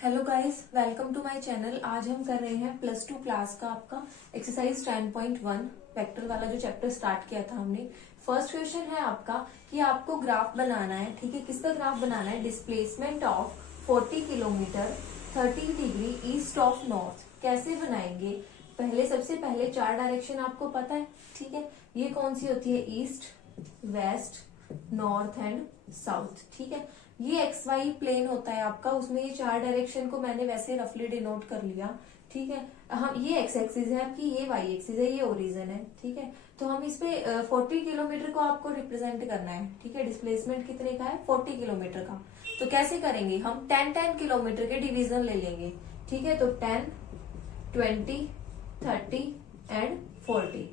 Hello guys, welcome to my channel. आज हम कर रहे हैं प्लस टू क्लास का आपका एक्सरसाइज 10.1 वेक्टर वाला जो चैप्टर स्टार्ट किया था हमने। फर्स्ट क्वेश्चन है आपका कि आपको ग्राफ बनाना है। ठीक है, किसका ग्राफ बनाना है? Displacement of 40 kilometre 30 degree east of north. कैसे बनाएंगे? सबसे पहले चार डायरेक्शन आपको पता है। ठीक है, ये कौन सी होती है? East, west, north and south. ठीक है, ये एक्स वाई प्लेन होता है आपका, उसमें ये चार डायरेक्शन को मैंने वैसे रफली डिनोट कर लिया। ठीक है, हम ये एक्स एक्सिस है आपकी, ये वाई एक्सिस है, ये ओरिजिन है। ठीक है, तो हम इस पे 40 किलोमीटर को आपको रिप्रेजेंट करना है। ठीक है, डिस्प्लेसमेंट कितने का है? 40 किलोमीटर का। तो कैसे करेंगे? हम 10 किलोमीटर के डिवीजन ले लेंगे। ठीक है, तो 10, 20, 30 एंड 40।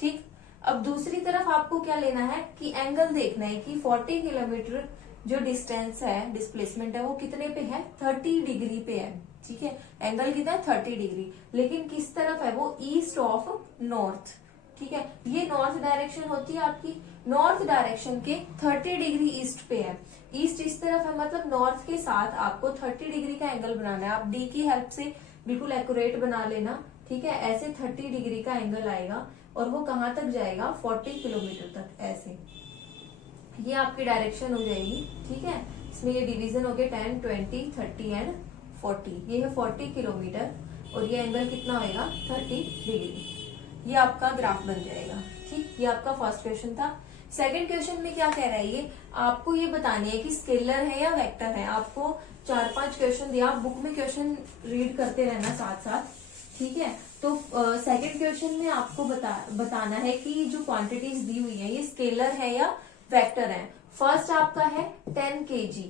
ठीक, अब दूसरी तरफ आपको क्या लेना है कि एंगल देखना है कि 40 किलोमीटर जो डिस्टेंस है, डिस्प्लेसमेंट है, वो कितने पे है? 30 डिग्री पे है। ठीक है, एंगल कितना है? 30 डिग्री। लेकिन किस तरफ है वो? East of north. ठीक है, ये नॉर्थ डायरेक्शन होती है आपकी। नॉर्थ डायरेक्शन के 30 डिग्री ईस्ट पे है। ईस्ट इस तरफ है, मतलब नॉर्थ के साथ आपको 30 डिग्री का एंगल बनाना है। आप डी की हेल्प से बिल्कुल एक्यूरेट बना लेना। ठीक है, ऐसे 30 डिग्री का एंगल आएगा और वो कहां तक जाएगा? 40 किलोमीटर तक। ऐसे ये आपकी डायरेक्शन हो जाएगी। ठीक है, इसमें ये डिवीजन हो गए 10, 20, 30 एंड 40। ये है 40 किलोमीटर और ये एंगल कितना होएगा? 30 डिग्री। ये आपका ग्राफ बन जाएगा। ठीक, ये आपका फर्स्ट क्वेश्चन था। सेकंड क्वेश्चन में क्या कह रहा है? ये आपको ये बतानी है कि स्केलर है या वेक्टर है। आपको 4-5 क्वेश्चन दिया, आप बुक में क्वेश्चन रीड करते रहना साथ साथ। ठीक है, तो सेकंड क्वेश्चन में आपको बताना है कि जो क्वांटिटीज दी हुई है ये स्केलर है या वेक्टर है। फर्स्ट आपका है 10 केजी।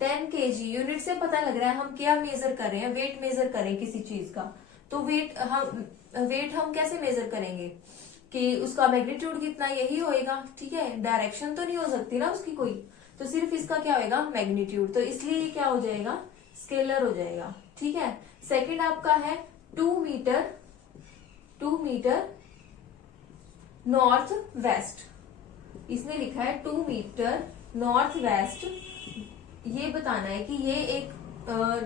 10 केजी यूनिट से पता लग रहा है हम क्या मेजर कर रहे हैं? वेट मेजर करें किसी चीज का। तो वेट हम कैसे मेजर करेंगे कि उसका मैग्नीट्यूड कितना, यही होएगा। ठीक है, डायरेक्शन तो नहीं हो सकती ना उसकी कोई, तो सिर्फ इसका क्या होएगा? मैग्नीट्यूड। तो इसलिए ये क्या हो जाएगा? स्केलर हो जाएगा। ठीक है, सेकंड आपका है 2 मीटर नॉर्थ वेस्ट। इसने लिखा है 2 मीटर नॉर्थ वेस्ट। ये बताना है कि ये एक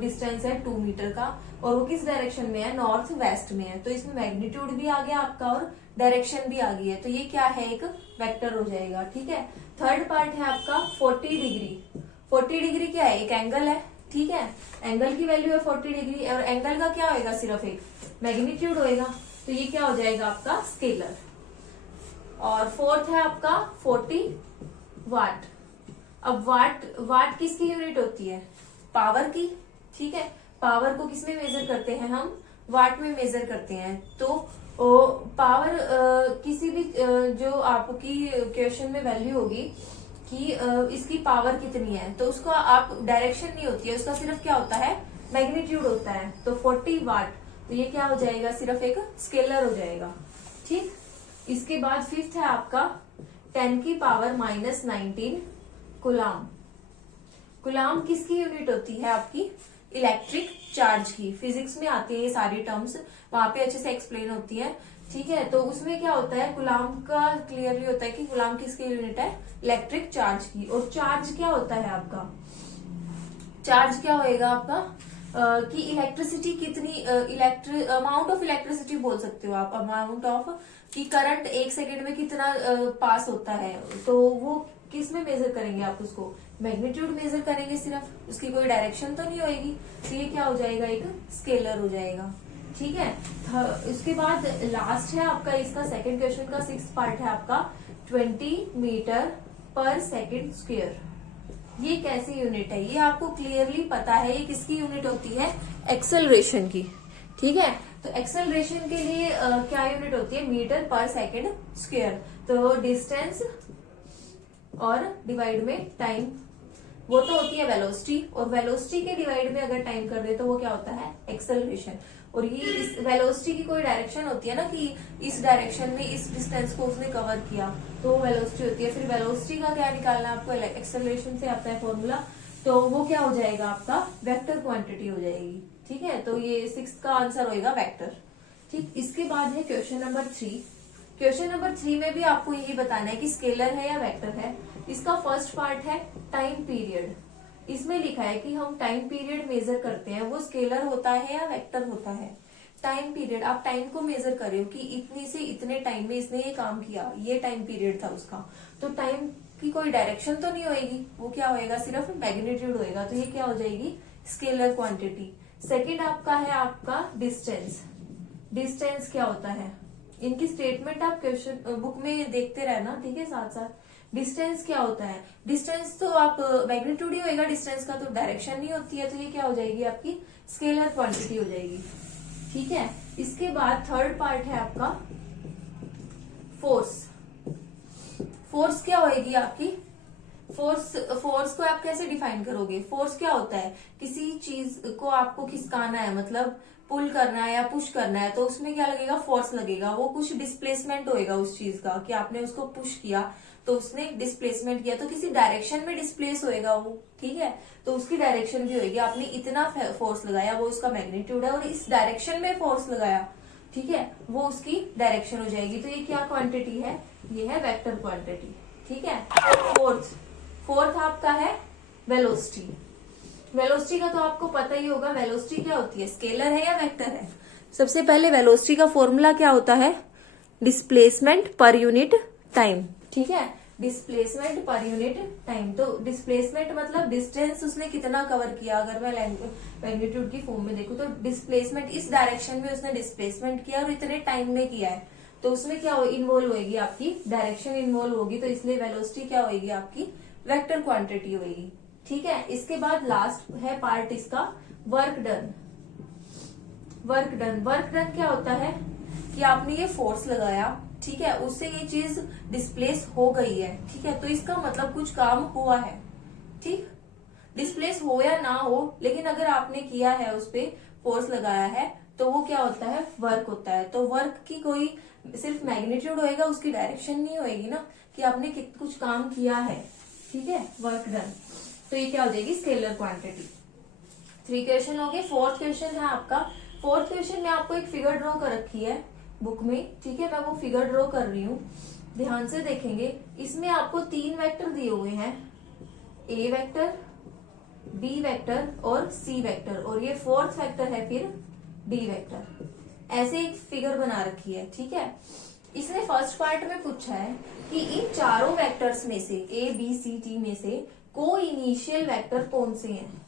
डिस्टेंस है 2 मीटर का और वो किस डायरेक्शन में है? नॉर्थ वेस्ट में है। तो इसमें मैग्नीट्यूड भी आ गया आपका और डायरेक्शन भी आ गई है, तो ये क्या है? एक वेक्टर हो जाएगा। ठीक है, थर्ड पार्ट है आपका 40 डिग्री। 40 डिग्री क्या है? एक एंगल है। ठीक है, एंगल की वैल्यू है 40 डिग्री और एंगल का क्या होएगा? सिर्फ एक मैग्नीट्यूड होएगा। तो ये क्या हो जाएगा? आपका स्केलर। और फोर्थ है आपका 40 वाट। अब वाट किसकी यूनिट होती है? पावर की। ठीक है, पावर को किसमें मेजर करते हैं हम? वाट में मेजर करते हैं। तो पावर किसी भी जो आपकी क्वेश्चन में वैल्यू होगी कि इसकी पावर कितनी है, तो उसका आप डायरेक्शन नहीं होती है, उसका सिर्फ क्या होता है? मैग्नीट्यूड होता है। तो 40 वाट, तो ये क्या हो जाएगा? सिर्फ एक स्केलर हो जाएगा। ठीक, इसके बाद फिफ्थ है आपका 10 की पावर -19 कुलाम। कुलाम किसकी यूनिट होती है? आपकी इलेक्ट्रिक चार्ज की। फिजिक्स में आती है ये सारी टर्म्स, वहां पे अच्छे से एक्सप्लेन होती है। ठीक है, तो उसमें क्या होता है? कुलाम का क्लियरली होता है कि कुलाम किसकी यूनिट है? इलेक्ट्रिक चार्ज की। और चार्ज क्या होता है आपका? चार्ज क्या होएगा आपका? कि इलेक्ट्रिसिटी कितनी, अमाउंट ऑफ इलेक्ट्रिसिटी बोल सकते हो आप। अमाउंट ऑफ कि करंट 1 सेकेंड में कितना पास होता है, तो वो किस में मेजर करेंगे आप? उसको मैग्नीट्यूड मेजर करेंगे सिर्फ, उसकी कोई डायरेक्शन तो नहीं होएगी। तो ये क्या हो जाएगा? एक स्केलर हो जाएगा। ठीक है, इसके बाद लास्ट है आपका इसका सेकंड क्वेश्चन का 6th पार्ट है आपका 20 मीटर पर सेकेंड स्क्वेयर। ये कैसी यूनिट है? ये आपको क्लियरली पता है ये किसकी यूनिट होती है? एक्सेलरेशन की। ठीक है, तो एक्सेलरेशन के लिए क्या यूनिट होती है? मीटर पर सेकेंड स्क्वायर। तो डिस्टेंस और डिवाइड में टाइम, वो तो होती है वेलोसिटी, और वेलोसिटी के डिवाइड में अगर टाइम कर दे तो वो क्या होता है? एक्सेलरेशन। और ये इस वेलोसिटी की कोई डायरेक्शन होती है ना कि इस डायरेक्शन में इस डिस्टेंस को उसने कवर किया, तो वो वेलोसिटी होती है। फिर वेलोसिटी का क्या निकालना है आपको? एक्सेलरेशन से आता है फॉर्मूला, तो वो क्या हो जाएगा? आपका वेक्टर क्वांटिटी हो जाएगी। ठीक है, तो ये 6th का आंसर होएगा वेक्टर। ठीक, इसके बाद है क्वेश्चन नंबर 3। क्वेश्चन नंबर 3 में भी आपको यही बताना है कि स्केलर है या वेक्टर है। इसका फर्स्ट पार्ट है टाइम पीरियड। इसमें लिखा है कि हम टाइम पीरियड मेजर करते हैं, वो स्केलर होता है या वेक्टर होता है। टाइम पीरियड, आप टाइम को मेजर कर रहे हो कि इतनी से इतने टाइम में इसने ये काम किया, ये टाइम पीरियड था उसका, तो टाइम की कोई डायरेक्शन तो नहीं होएगी, वो क्या होएगा, सिर्फ मैग्नीट्यूड होएगा, तो ये क्या हो जाएगी, स्केलर क्वांटिटी। सेकंड आपका है आपका डिस्टेंस। डिस्टेंस क्या होता है, इनकी स्टेटमेंट आप क्वेश्चन बुक में देखते रहना, ठीक है, साथ साथ। डिस्टेंस क्या होता है, डिस्टेंस तो आप मैग्नीट्यूड ही होएगा डिस्टेंस का, तो डायरेक्शन नहीं होती है, तो ये क्या हो जाएगी आपकी स्केलर क्वांटिटी हो जाएगी, ठीक है। इसके बाद थर्ड पार्ट है आपका फोर्स। फोर्स क्या होएगी आपकी, फोर्स को आप कैसे डिफाइन करोगे, फोर्स क्या होता है, किसी चीज को आपको खिसकाना है, मतलब पुल करना है या पुश करना है, तो उसमें क्या लगेगा, फोर्स लगेगा, वो कुछ डिस्प्लेसमेंट होएगा उस चीज का, कि आपने उसको पुश किया तो उसने डिस्प्लेसमेंट किया, तो किसी डायरेक्शन में डिस्प्लेस होएगा वो, ठीक है, तो उसकी डायरेक्शन भी होएगी, आपने इतना फोर्स लगाया, वो उसका मैग्नीट्यूड है, और इस डायरेक्शन में फोर्स लगाया, ठीक है, वो उसकी डायरेक्शन हो जाएगी, तो ये क्या क्वांटिटी है, ये है वेक्टर क्वांटिटी, ठीक है। फोर्थ आपका है वेलोसिटी। वेलोसिटी का तो आपको पता ही होगा, वेलोसिटी क्या होती है, स्केलर है या वेक्टर है। सबसे पहले वेलोसिटी का फॉर्मूला क्या होता है, डिस्प्लेसमेंट पर यूनिट टाइम, ठीक है, डिस्प्लेसमेंट पर यूनिट टाइम। तो डिस्प्लेसमेंट मतलब डिस्टेंस उसने कितना कवर किया, अगर मैं मैग्नीट्यूड की फॉर्म में देखूं तो डिस्प्लेसमेंट, इस डायरेक्शन में उसने डिस्प्लेसमेंट किया और इतने टाइम में किया है, तो उसमें क्या इन्वॉल्व होगी, आपकी डायरेक्शन इन्वॉल्व होगी, तो इसलिए वेलोसिटी क्या होगी, आपकी वेक्टर क्वांटिटी होगी, ठीक है। इसके बाद लास्ट है पार्ट इसका वर्क डन। वर्क डन क्या होता है कि आपने ये फोर्स लगाया, ठीक है, उससे ये चीज डिस्प्लेस हो गई है, ठीक है, तो इसका मतलब कुछ काम हुआ है, ठीक, डिस्प्लेस हो या ना हो, लेकिन अगर आपने किया है, उस पे फोर्स लगाया है, तो वो क्या होता है, वर्क होता है। तो वर्क की कोई सिर्फ मैग्नीट्यूड होएगा, उसकी डायरेक्शन नहीं होएगी ना, कि आपने कुछ काम किया है, ठीक है, वर्क डन, तो ये क्या हो जाएगी, स्केलर क्वांटिटी। 3 क्वेश्चन हो गए। फोर्थ क्वेश्चन है आपका, फोर्थ क्वेश्चन में आपको एक फिगर ड्रॉ कर रखी है बुक में, ठीक है, मैं वो फिगर ड्रॉ कर रही हूँ, ध्यान से देखेंगे। इसमें आपको 3 वेक्टर दिए हुए हैं, ए वेक्टर, बी वेक्टर और सी वेक्टर, और ये फोर्थ वेक्टर है फिर डी वेक्टर, ऐसे एक फिगर बना रखी है, ठीक है। इसने फर्स्ट पार्ट में पूछा है कि इन चारों वेक्टर्स में से, ए बी सी डी में से को इनिशियल वेक्टर कौन से हैं।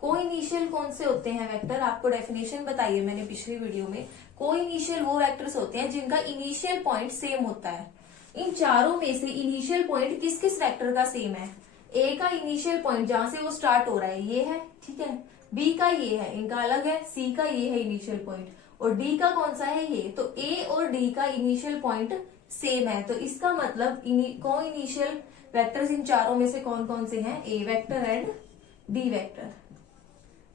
को इनिशियल कौन से होते हैं वेक्टर, आपको डेफिनेशन बताई है मैंने पिछली वीडियो में। को इनिशियल वो वेक्टर्स होते हैं जिनका इनिशियल पॉइंट सेम होता है। इन चारों में से इनिशियल पॉइंट किस किस वेक्टर का सेम है, ए का इनिशियल पॉइंट जहां से वो स्टार्ट हो रहा है ये है, ठीक है, बी का ये है, इनका अलग है, सी का ये है इनिशियल पॉइंट, और डी का कौन सा है ये, तो ए और डी का इनिशियल पॉइंट सेम है, तो इसका मतलब को इनिशियल वेक्टर्स इन चारों में से कौन कौन से हैं, ए वेक्टर एंड डी वेक्टर,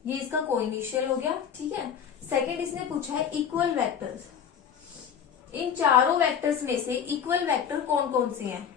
ये इसका को इनिशियल हो गया, ठीक है। सेकंड इसने पूछा है इक्वल वेक्टर्स, इन चारों वेक्टर्स में से इक्वल वेक्टर कौन कौन से हैं।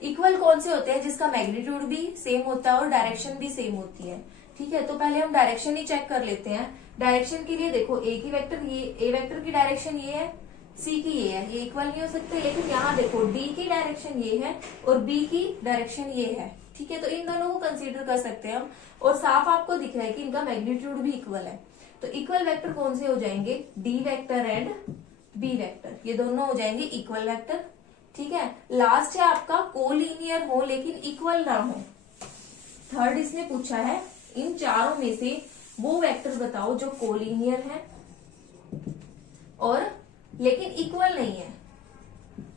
इक्वल कौन से होते हैं, जिसका मैग्नीट्यूड भी सेम होता है और डायरेक्शन भी सेम होती है, ठीक है। तो पहले हम डायरेक्शन ही चेक कर लेते हैं। डायरेक्शन के लिए देखो, ए की वेक्टर ये, ए वेक्टर की डायरेक्शन ये है, सी की ये है, ये इक्वल नहीं हो सकते, लेकिन यहाँ देखो डी की डायरेक्शन ये है और बी की डायरेक्शन ये है, ठीक है, तो इन दोनों को कंसीडर कर सकते हैं हम, और साफ आपको दिख रहा है कि इनका मैग्नीट्यूड भी इक्वल है। तो इक्वल वेक्टर कौन से हो जाएंगे, D vector and B vector, ये दोनों हो जाएंगे इक्वल वेक्टर, ठीक है। लास्ट है आपका कोलिनियर हो लेकिन इक्वल ना हो। थर्ड इसने पूछा है इन चारों में से वो वेक्टर बताओ जो कोलिनियर है और लेकिन इक्वल नहीं है,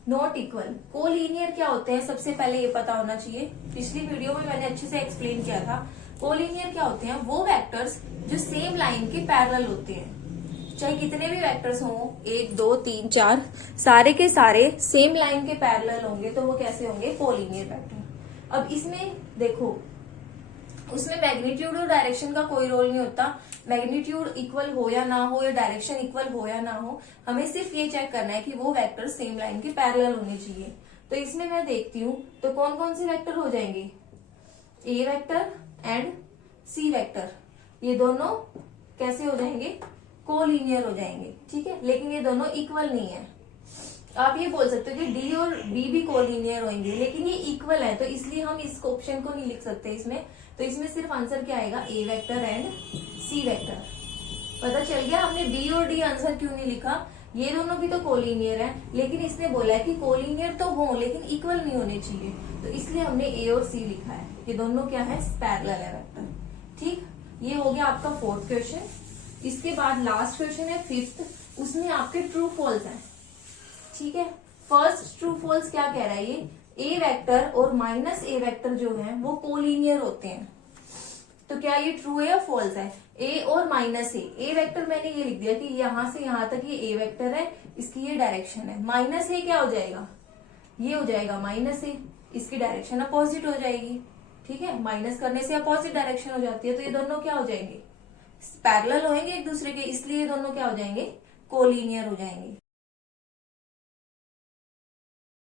नॉट इक्वल। कोलिनियर क्या होते हैं, सबसे पहले ये पता होना चाहिए, पिछली वीडियो में मैंने अच्छे से एक्सप्लेन किया था। कोलिनियर क्या होते हैं, वो वेक्टर्स जो सेम लाइन के पैरेलल होते हैं, चाहे कितने भी वेक्टर्स हों, 1 2 3 4, सारे के सारे सेम लाइन के पैरेलल होंगे, तो वो कैसे होंगे, कोलिनियर वेक्टर। अब इसमें देखो, उसमें मैग्नीट्यूड और डायरेक्शन का कोई रोल नहीं होता, मैग्नीट्यूड इक्वल हो या ना हो या डायरेक्शन इक्वल हो या ना हो, हमें सिर्फ ये चेक करना है कि वो वेक्टर सेम लाइन के पैरेलल होने चाहिए। तो इसमें मैं देखती हूँ तो कौन कौन से वेक्टर हो जाएंगे, ए वेक्टर एंड सी वेक्टर, ये दोनों कैसे हो जाएंगे, कोलिनियर हो जाएंगे, ठीक है, लेकिन ये दोनों इक्वल नहीं है। आप ये बोल सकते हो कि डी और बी भी कोलिनियर होंगे, लेकिन ये इक्वल है, तो इसलिए हम इस ऑप्शन को नहीं लिख सकते इसमें, तो इसमें सिर्फ आंसर क्या आएगा, ए वेक्टर एंड सी वेक्टर। पता चल गया हमने बी और डी आंसर क्यों नहीं लिखा, ये दोनों भी तो कोलिनियर है, लेकिन इसने बोला है कि कोलिनियर तो हो लेकिन इक्वल नहीं होने चाहिए, तो इसलिए हमने ए और सी लिखा है। ये दोनों क्या है, पैरेलल है वेक्टर। ठीक, ये हो गया आपका फोर्थ क्वेश्चन। इसके बाद लास्ट क्वेश्चन है फिफ्थ, उसमें आपके ट्रू फॉल्स है। ठीक है, फर्स्ट ट्रू फॉल्स क्या कह रहा है, ये ए वेक्टर और माइनस ए वेक्टर जो है वो कोलिनियर होते हैं। तो क्या ये ट्रू है या फॉल्स है, ए और माइनस ए वेक्टर मैंने ये लिख दिया कि यहां से यहां तक ये ए वेक्टर है, इसकी ये डायरेक्शन है। माइनस ए क्या हो जाएगा, ये हो जाएगा माइनस ए, इसकी डायरेक्शन अपोजिट हो जाएगी। ठीक है, माइनस करने से अपोजिट डायरेक्शन हो जाती है, तो ये दोनों क्या हो जाएंगे, पैरेलल होंगे एक दूसरे के, इसलिए ये दोनों क्या हो जाएंगे, कोलिनियर हो जाएंगे।